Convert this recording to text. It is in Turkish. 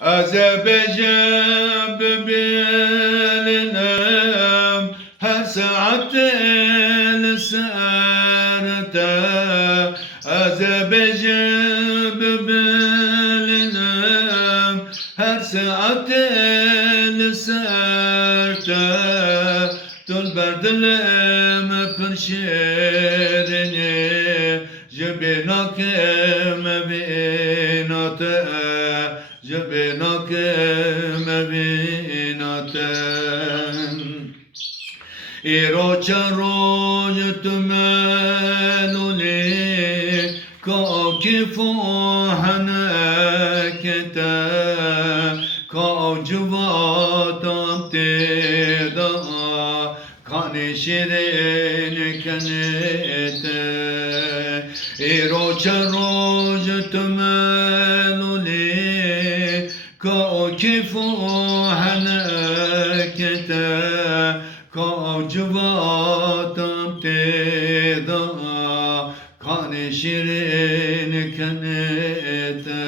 Azerbaycan bebeğim her saat el serte. Azerbaycan bebeğim her saat el serte. Dul berdilim pırşerini Jibinakim binate Jibinakim binate İroça roj tümeluli Kakifu hanekete Kavcıvatam teda Kani şirin kenete İroça roj tümeluli Kakifu hanekete Kavcıvatam teda Kani şirin kenete